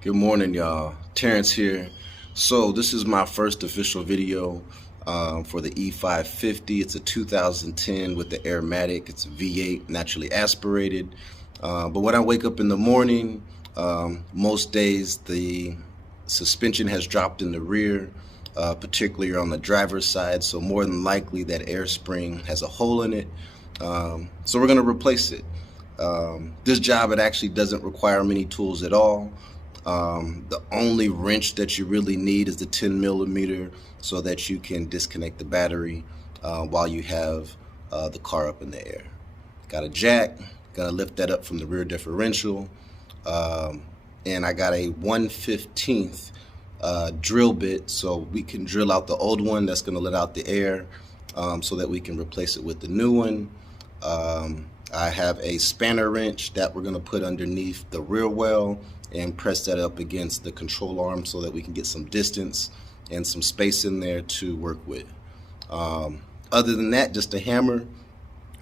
Good morning, y'all. Terrence here. So this is my first official video for the E550. It's a 2010 with the Airmatic. It's a V8, naturally aspirated. But when I wake up in the morning, most days the suspension has dropped in the rear, particularly on the driver's side. So more than likely that air spring has a hole in it. So we're going to replace it. This job, it actually doesn't require many tools at all. The only wrench that you really need is the 10 millimeter so that you can disconnect the battery while you have the car up in the air. Got a jack, gotta lift that up from the rear differential, and I got a 1/15 drill bit so we can drill out the old one that's gonna let out the air so that we can replace it with the new one. I have a spanner wrench that we're gonna put underneath the rear well and press that up against the control arm so that we can get some distance and some space in there to work with. Other than that, just a hammer.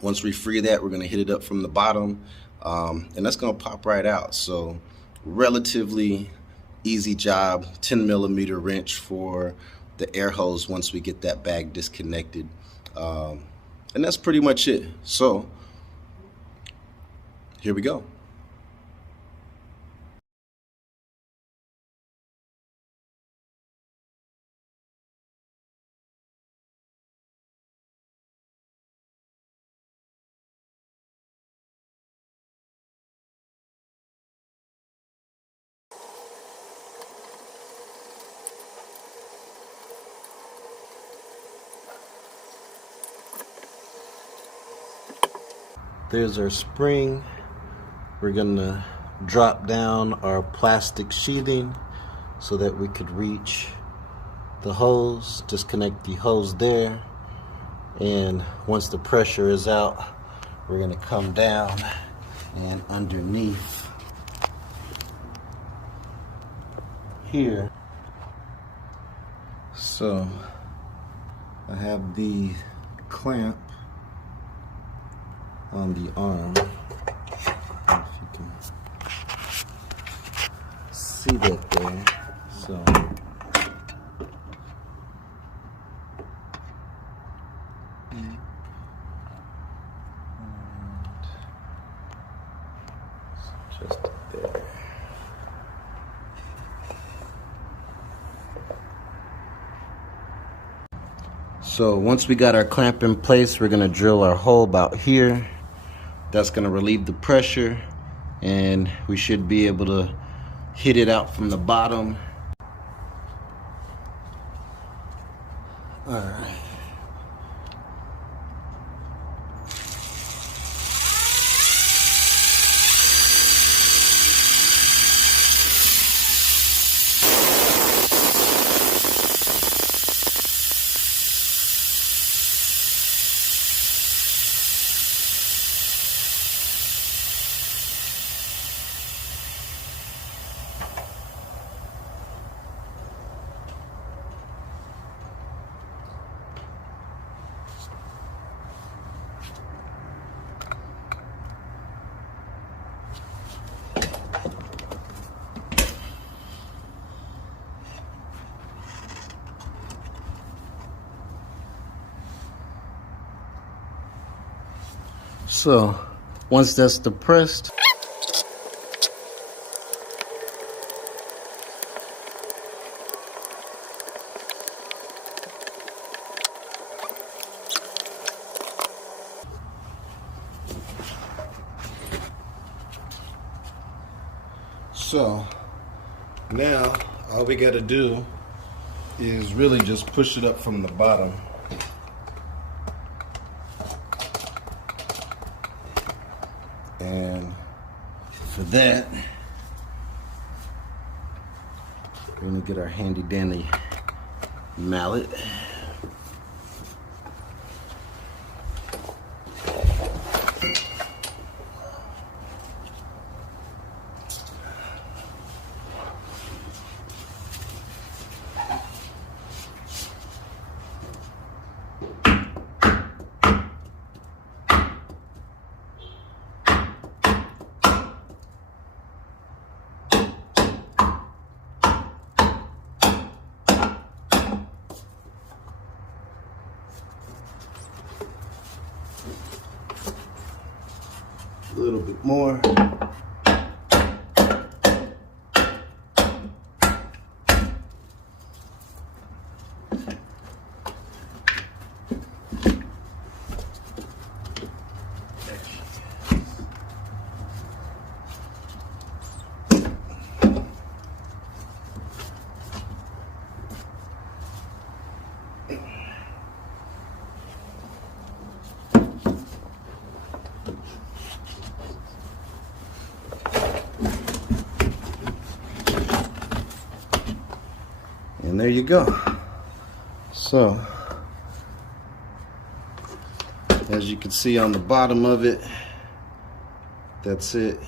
Once we free that, we're gonna hit it up from the bottom, and that's gonna pop right out. So relatively easy job, 10 millimeter wrench for the air hose once we get that bag disconnected. And that's pretty much it. So here we go. There's our spring. We're gonna drop down our plastic sheathing so that we could reach the hose, disconnect the hose there, and once the pressure is out, we're gonna come down and underneath here. So I have the clamp on the arm. If you can see that there. So and just there. So once we got our clamp in place, we're gonna drill our hole about here. That's gonna relieve the pressure, and we should be able to hit it out from the bottom. All right. So once that's depressed, so now all we got to do is really just push it up from the bottom. And for that, we're gonna get our handy dandy mallet. A little bit more. And there you go. So, as you can see on the bottom of it, that's it.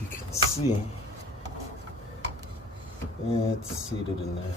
You can see it's seated in there.